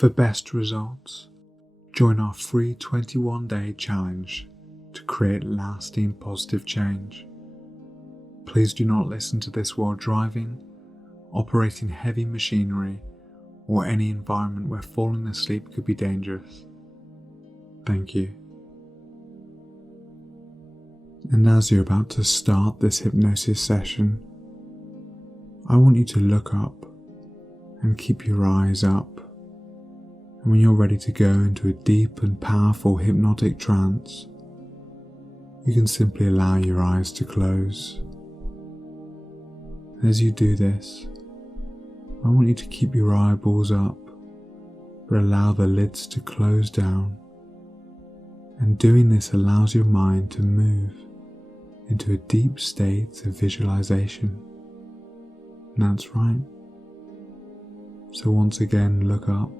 For best results, join our free 21-day challenge to create lasting positive change. Please do not listen to this while driving, operating heavy machinery, or any environment where falling asleep could be dangerous. Thank you. And as you're about to start this hypnosis session, I want you to look up and keep your eyes up. And when you're ready to go into a deep and powerful hypnotic trance, you can simply allow your eyes to close. And as you do this, I want you to keep your eyeballs up, but allow the lids to close down. And doing this allows your mind to move into a deep state of visualization. And that's right. So once again, look up,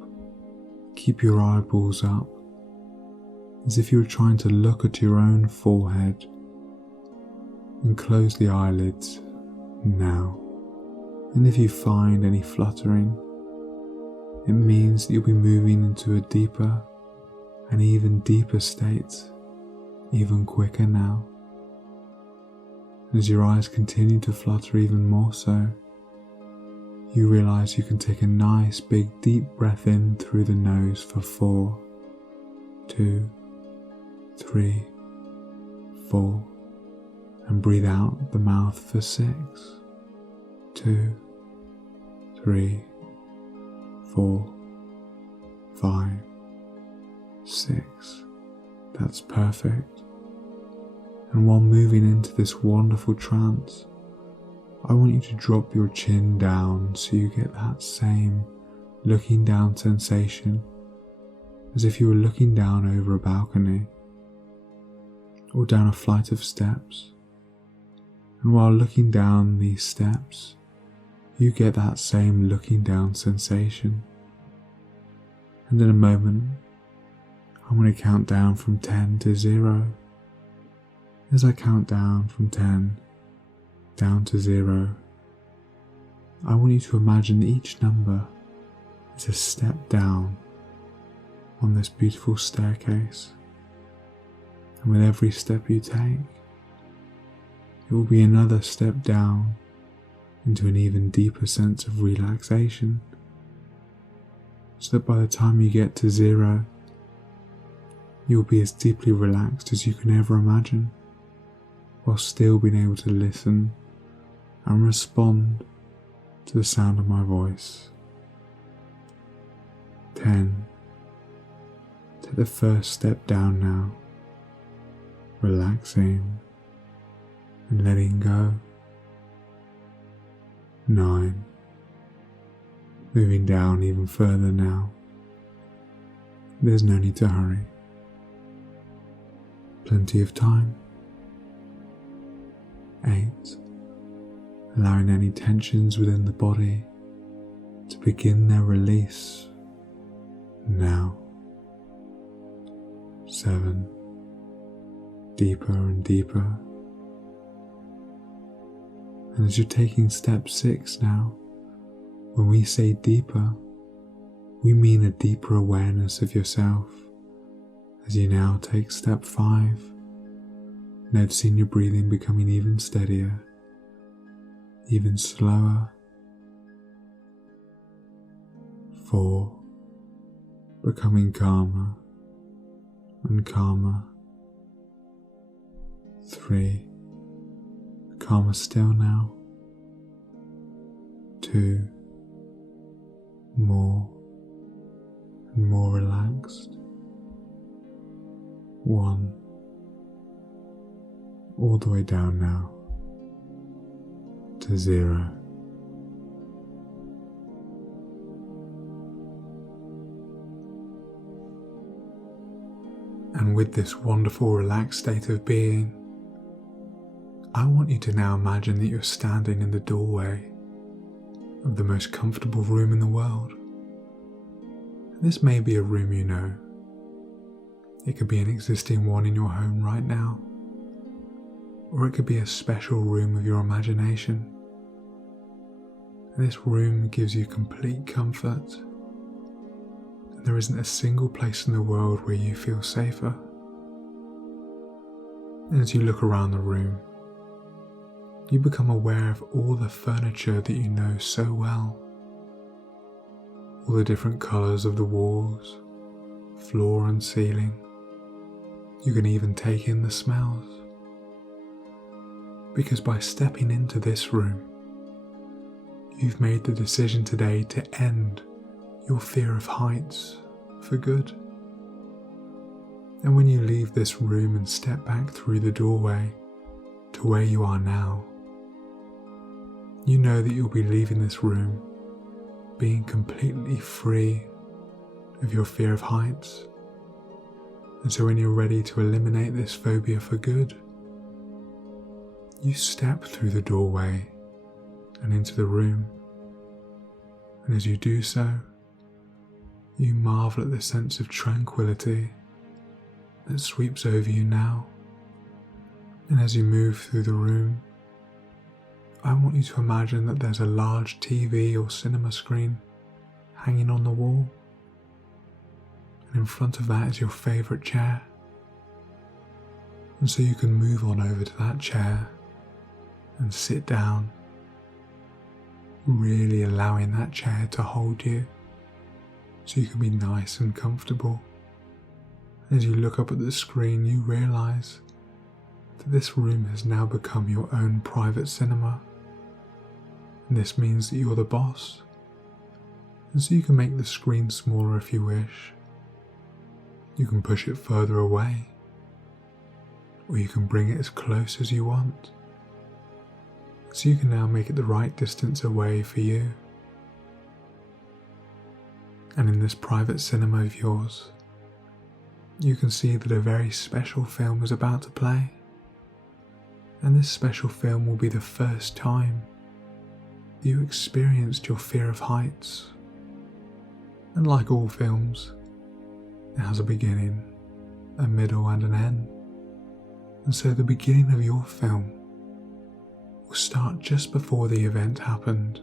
keep your eyeballs up, as if you were trying to look at your own forehead, and close the eyelids now. And if you find any fluttering, it means that you'll be moving into a deeper and even deeper state, even quicker now. As your eyes continue to flutter even more so, you realize you can take a nice big deep breath in through the nose for 4, 2, 3, 4, and breathe out the mouth for 6, 2, 3, 4, 5, 6. That's perfect. And while moving into this wonderful trance, I want you to drop your chin down so you get that same looking down sensation, as if you were looking down over a balcony or down a flight of steps. And while looking down these steps, you get that same looking down sensation. And in a moment, I'm going to count down from 10 to 0. As I count down from 10 down to 0, I want you to imagine each number is a step down on this beautiful staircase. And with every step you take, it will be another step down into an even deeper sense of relaxation, so that by the time you get to 0, you'll be as deeply relaxed as you can ever imagine, while still being able to listen and respond to the sound of my voice. 10. Take the first step down now, relaxing and letting go. 9. Moving down even further now. There's no need to hurry. Plenty of time. 8. Allowing any tensions within the body to begin their release now. 7. Deeper and deeper. And as you're taking step 6 now, when we say deeper, we mean a deeper awareness of yourself. As you now take step 5, noticing your breathing becoming even steadier, even slower. 4, becoming calmer and calmer. 3, calmer still now. 2, more and more relaxed. 1, all the way down now to 0. And with this wonderful relaxed state of being, I want you to now imagine that you're standing in the doorway of the most comfortable room in the world. And this may be a room you know. It could be an existing one in your home right now, or it could be a special room of your imagination. And this room gives you complete comfort, and there isn't a single place in the world where you feel safer. And as you look around the room, you become aware of all the furniture that you know so well, all the different colours of the walls, floor and ceiling. You can even take in the smells. Because by stepping into this room, you've made the decision today to end your fear of heights for good. And when you leave this room and step back through the doorway to where you are now, you know that you'll be leaving this room being completely free of your fear of heights. And so when you're ready to eliminate this phobia for good, you step through the doorway and into the room. And as you do so, you marvel at the sense of tranquility that sweeps over you now. And as you move through the room, I want you to imagine that there's a large TV or cinema screen hanging on the wall. And in front of that is your favourite chair. And so you can move on over to that chair and sit down, really allowing that chair to hold you so you can be nice and comfortable. As you look up at the screen, you realise that this room has now become your own private cinema. And this means that you're the boss. And so you can make the screen smaller if you wish. You can push it further away, or you can bring it as close as you want. So you can now make it the right distance away for you. And in this private cinema of yours, you can see that a very special film is about to play. And this special film will be the first time you experienced your fear of heights. And like all films, it has a beginning, a middle and an end. And so the beginning of your film will start just before the event happened,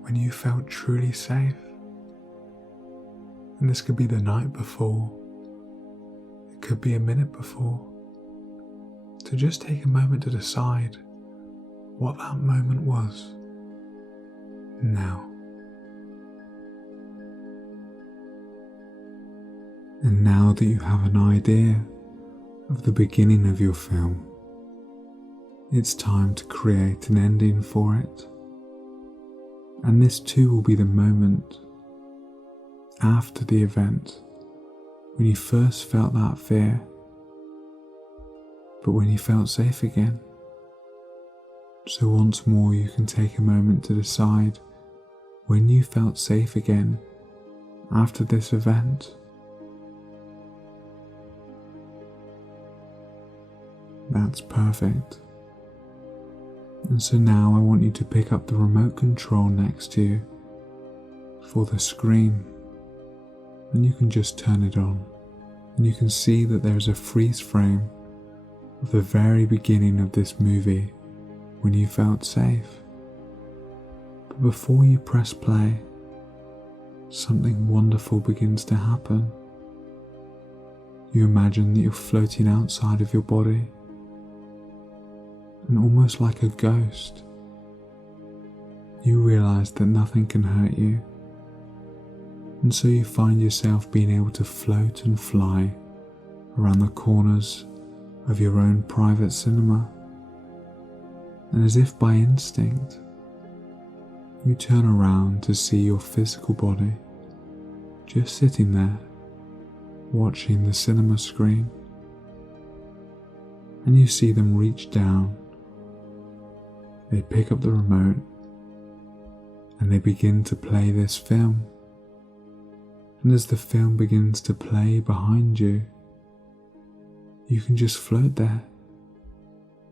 when you felt truly safe. And this could be the night before, it could be a minute before. So just take a moment to decide what that moment was now. And now that you have an idea of the beginning of your film, it's time to create an ending for it. And this too will be the moment after the event when you first felt that fear, but when you felt safe again. So once more you can take a moment to decide when you felt safe again after this event. That's perfect. And so now I want you to pick up the remote control next to you for the screen, and you can just turn it on, and you can see that there is a freeze frame of the very beginning of this movie when you felt safe. But before you press play, something wonderful begins to happen. You imagine that you're floating outside of your body, and almost like a ghost, you realise that nothing can hurt you, and so you find yourself being able to float and fly around the corners of your own private cinema. And as if by instinct, you turn around to see your physical body just sitting there, watching the cinema screen. And you see them reach down, they pick up the remote, and they begin to play this film. And as the film begins to play behind you, you can just float there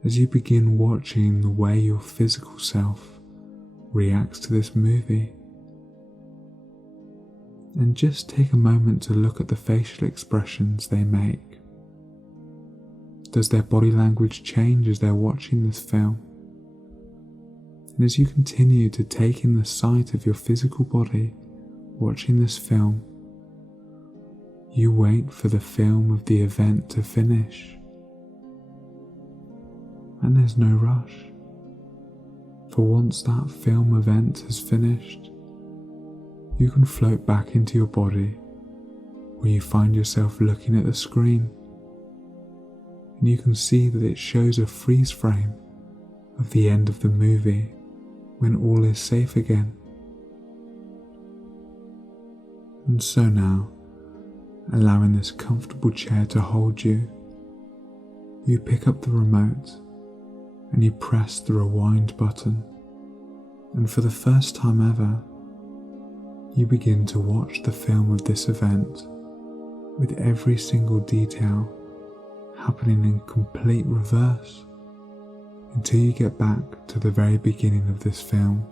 as you begin watching the way your physical self reacts to this movie. And just take a moment to look at the facial expressions they make. Does their body language change as they're watching this film? And as you continue to take in the sight of your physical body watching this film, you wait for the film of the event to finish. And there's no rush. For once that film event has finished, you can float back into your body where you find yourself looking at the screen, and you can see that it shows a freeze frame of the end of the movie when all is safe again. And so now, allowing this comfortable chair to hold you, you pick up the remote and you press the rewind button, and for the first time ever, you begin to watch the film of this event with every single detail happening in complete reverse until you get back to the very beginning of this film.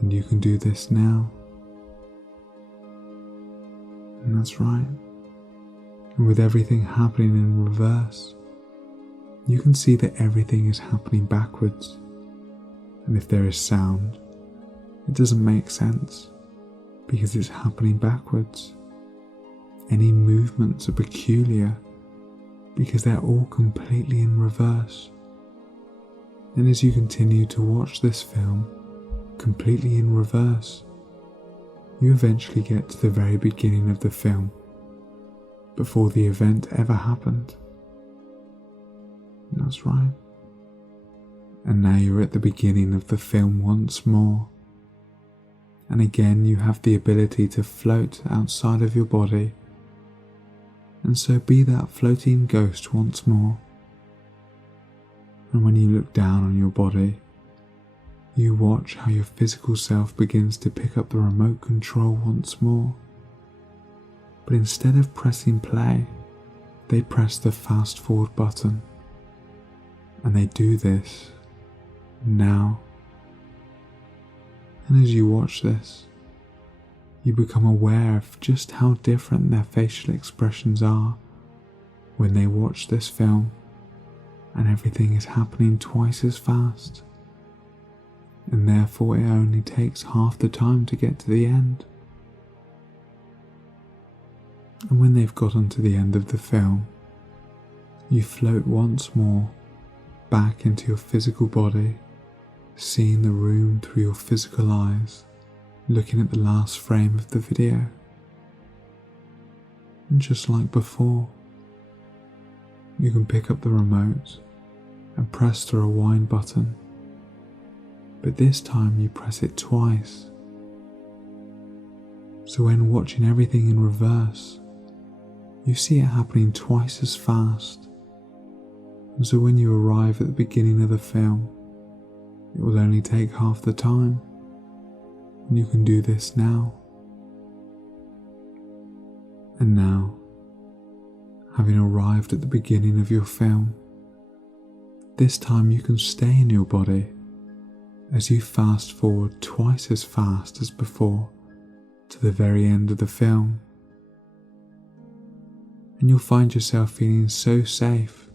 And you can do this now. And that's right. And with everything happening in reverse, you can see that everything is happening backwards. And if there is sound, it doesn't make sense because it's happening backwards. Any movements are peculiar because they're all completely in reverse. And as you continue to watch this film completely in reverse, you eventually get to the very beginning of the film, before the event ever happened. And that's right. And now you're at the beginning of the film once more. And again you have the ability to float outside of your body, and so be that floating ghost once more. And when you look down on your body, you watch how your physical self begins to pick up the remote control once more. But instead of pressing play, they press the fast forward button. And they do this now. And as you watch this, you become aware of just how different their facial expressions are when they watch this film, and everything is happening twice as fast, and therefore it only takes half the time to get to the end. And when they've gotten to the end of the film, you float once more back into your physical body, seeing the room through your physical eyes, looking at the last frame of the video. And just like before, you can pick up the remote and press the rewind button, but this time you press it twice. So when watching everything in reverse, you see it happening twice as fast. And so when you arrive at the beginning of the film, it will only take half the time. And you can do this now. And now, having arrived at the beginning of your film, this time you can stay in your body as you fast forward twice as fast as before to the very end of the film. And you'll find yourself feeling so safe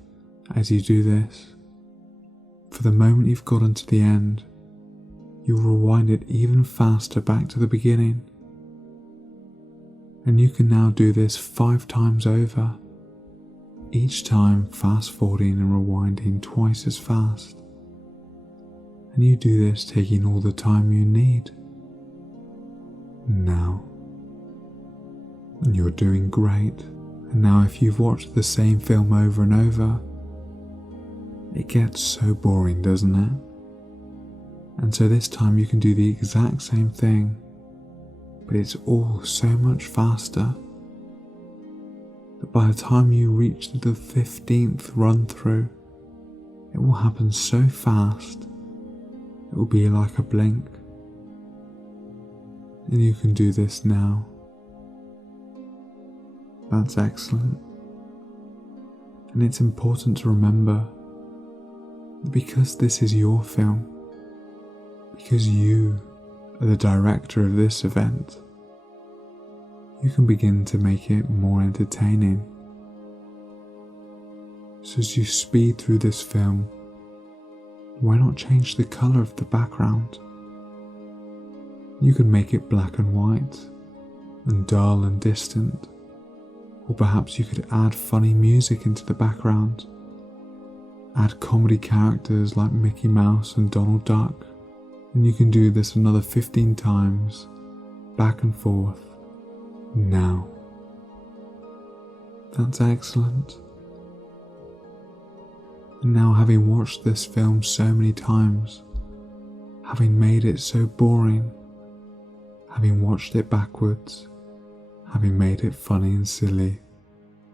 as you do this. For the moment you've gotten to the end, you'll rewind it even faster back to the beginning. And you can now do this 5 times over, each time fast forwarding and rewinding twice as fast. And you do this taking all the time you need. Now, you're doing great. And now if you've watched the same film over and over, it gets so boring, doesn't it? And so this time you can do the exact same thing, but it's all so much faster that by the time you reach the 15th run through, it will happen so fast, it will be like a blink. And you can do this now. That's excellent. And it's important to remember that because this is your film, because you are the director of this event, you can begin to make it more entertaining. So as you speed through this film, why not change the colour of the background? You can make it black and white, and dull and distant, or perhaps you could add funny music into the background. Add comedy characters like Mickey Mouse and Donald Duck, and you can do this another 15 times, back and forth, now. That's excellent. And now, having watched this film so many times, having made it so boring, having watched it backwards, having made it funny and silly,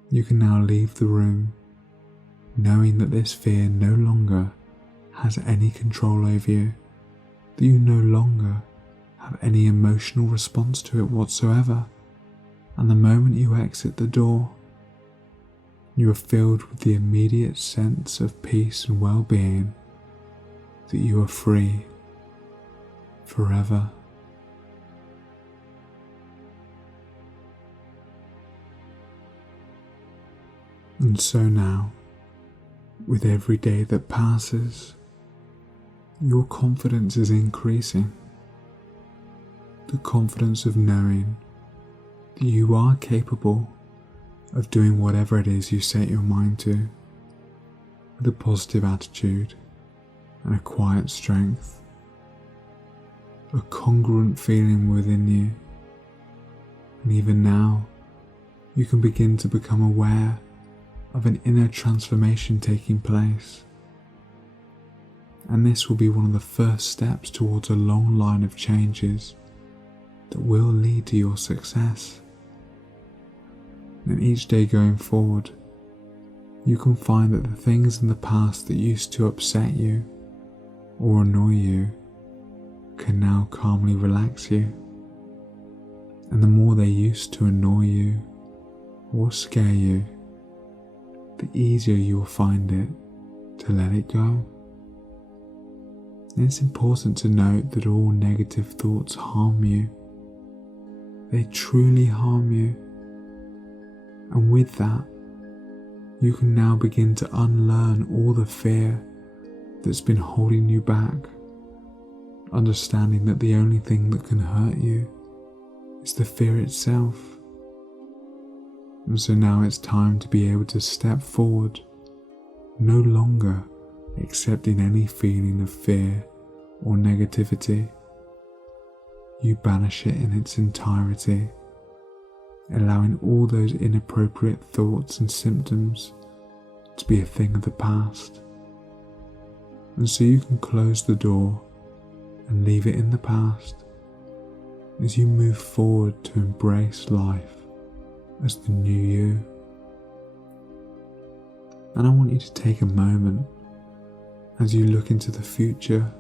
you can now leave the room, knowing that this fear no longer has any control over you, that you no longer have any emotional response to it whatsoever, and the moment you exit the door, you are filled with the immediate sense of peace and well-being, that you are free forever. And so now, with every day that passes, your confidence is increasing. The confidence of knowing that you are capable of doing whatever it is you set your mind to, with a positive attitude and a quiet strength, a congruent feeling within you. And even now, you can begin to become aware of an inner transformation taking place. And this will be one of the first steps towards a long line of changes that will lead to your success. And each day going forward, you can find that the things in the past that used to upset you or annoy you can now calmly relax you. And the more they used to annoy you or scare you, the easier you will find it to let it go. And it's important to note that all negative thoughts harm you. They truly harm you. And with that, you can now begin to unlearn all the fear that's been holding you back, understanding that the only thing that can hurt you is the fear itself. And so now it's time to be able to step forward, no longer accepting any feeling of fear or negativity. You banish it in its entirety, allowing all those inappropriate thoughts and symptoms to be a thing of the past. And so you can close the door and leave it in the past as you move forward to embrace life as the new you. And I want you to take a moment as you look into the future,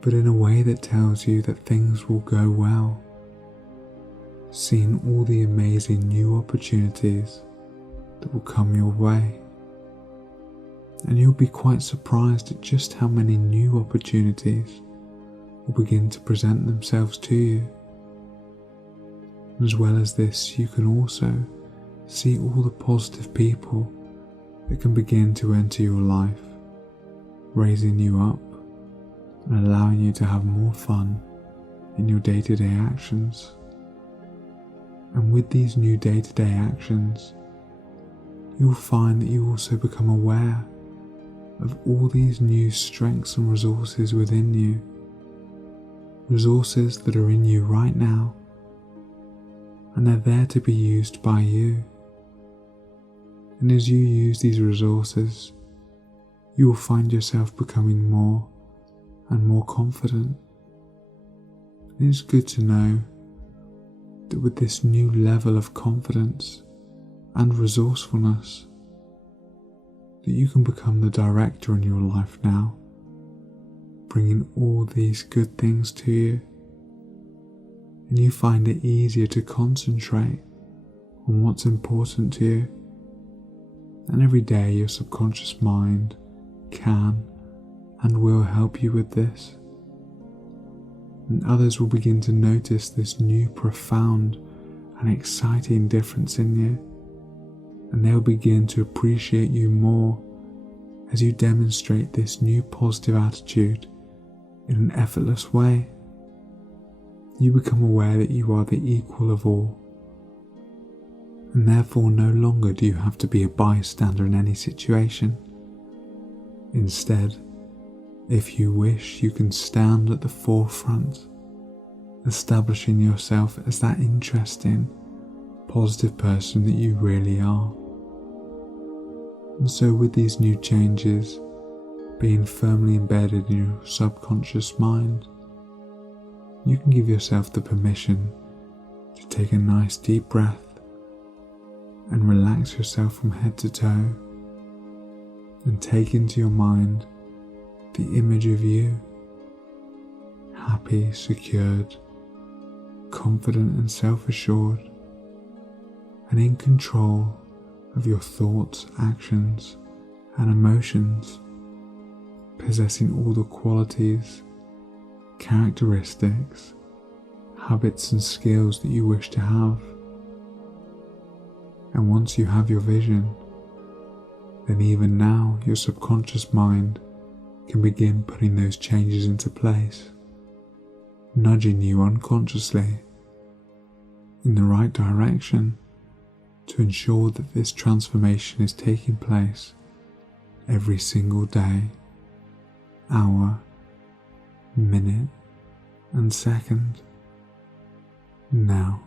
but in a way that tells you that things will go well, seeing all the amazing new opportunities that will come your way. And you'll be quite surprised at just how many new opportunities will begin to present themselves to you. As well as this, you can also see all the positive people that can begin to enter your life, raising you up and allowing you to have more fun in your day-to-day actions. And with these new day-to-day actions, you'll find that you also become aware of all these new strengths and resources within you, resources that are in you right now, and they're there to be used by you. And as you use these resources, you will find yourself becoming more and more confident. And it's good to know that with this new level of confidence and resourcefulness, that you can become the director in your life now, bringing all these good things to you, and you find it easier to concentrate on what's important to you. And every day your subconscious mind can and will help you with this. And others will begin to notice this new profound and exciting difference in you, and they'll begin to appreciate you more as you demonstrate this new positive attitude in an effortless way. you become aware that you are the equal of all, and therefore no longer do you have to be a bystander in any situation. Instead, if you wish, you can stand at the forefront, establishing yourself as that interesting, positive person that you really are. And so with these new changes being firmly embedded in your subconscious mind, you can give yourself the permission to take a nice deep breath and relax yourself from head to toe, and take into your mind the image of you, happy, secured, confident and self-assured, and in control of your thoughts, actions and emotions, possessing all the qualities, characteristics, habits and skills that you wish to have. And once you have your vision, then even now your subconscious mind can begin putting those changes into place, nudging you unconsciously in the right direction to ensure that this transformation is taking place every single day, hour, minute and second, now.